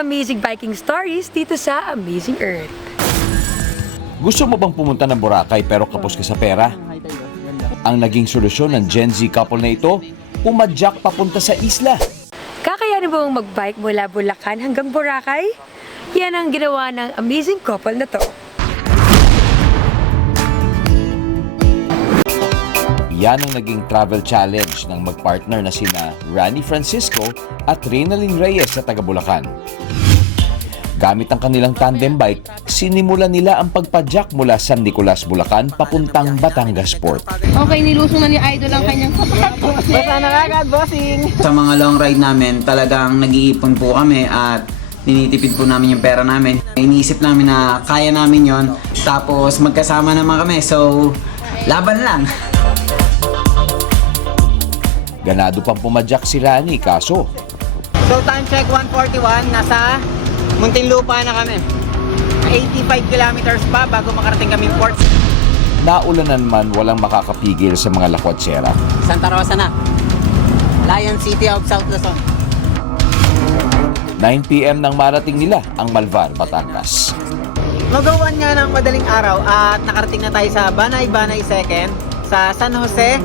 mga amazing biking stories dito sa Amazing Earth. Gusto mo bang pumunta ng Boracay pero kapos ka sa pera? Ang naging solusyon ng Gen Z couple na ito, pumadyak papunta sa isla. Kakayanin mo bang mag-bike mula Bulacan hanggang Boracay? Yan ang ginawa ng amazing couple na to. Yan ang naging travel challenge ng magpartner na sina Rani Francisco at Reynalyn Reyes sa taga Bulacan. Gamit ang kanilang tandem bike, sinimulan nila ang pagpadyak mula San Nicolas, Bulacan papuntang Batangas Port. Okay, nilusong na ni Idol ang kanyang sapatos. Basta na agad, bossing! Sa mga long ride namin, talagang nag-iipon po kami at tinitipid po namin yung pera namin. Iniisip namin na kaya namin yon, tapos magkasama naman kami, so laban lang. Ganado pang pumadyak si Rani kaso So time check 1:41, nasa Muntinlupa na kami. 85 kilometers pa bago makarating kaming port. naulanan man walang makakapigil sa mga lakwatsera. Santa Rosa na. Lion City of South Luzon. 9 PM nang marating nila ang Malvar, Batangas. Magawan nga ng madaling araw at nakarating na tayo sa Banay 2nd sa San Jose,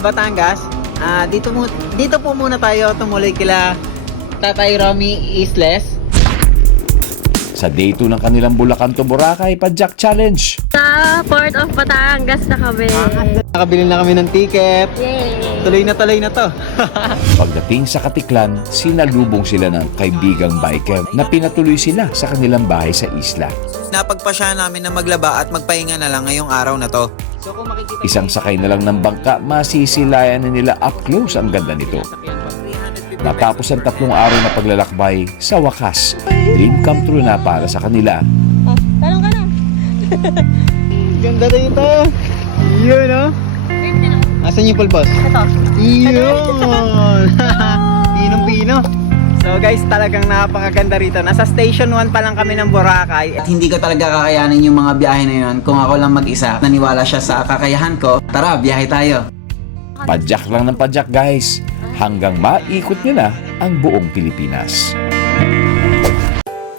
Batangas. Dito po muna tayo tumuloy kila Tatay Romy Isles. Sa day 2 ng kanilang Bulacan to Boracay Padyak Challenge. Sa Port of Batangas na kami. Nakabili na kami ng ticket. Yay! Tuloy na to. Pagdating sa Katiklan, sinalubong sila ng kaibigang biker na pinatuloy sila sa kanilang bahay sa isla. Napagpasya namin na maglaba at magpahinga na lang ngayong araw na to. So kung makikita Isang sakay na lang ng bangka, masisilayan na nila up close ang ganda nito. Natapos ang 3 araw na paglalakbay, sa wakas, dream come true na para sa kanila. Talong ka na. ganda dito. Yun, no? Asan yung pulbos? Ito. Yun! Pinong-pino. So guys, talagang napakaganda rito. Nasa Station 1 pa lang kami ng Boracay. At hindi ko talaga kakayanin yung mga biyahe na yun kung ako lang mag-isa. Naniwala siya sa kakayahan ko. Tara, biyahe tayo. Padyak lang ng padyak guys, hanggang maikot niya na ang buong Pilipinas.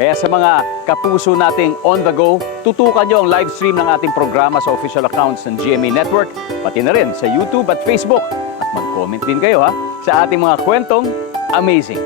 Kaya sa mga kapuso nating on the go, tutukan nyo ang live stream ng ating programa sa official accounts ng GMA Network, pati na rin sa YouTube at Facebook. At mag-comment din kayo sa ating mga kwentong amazing.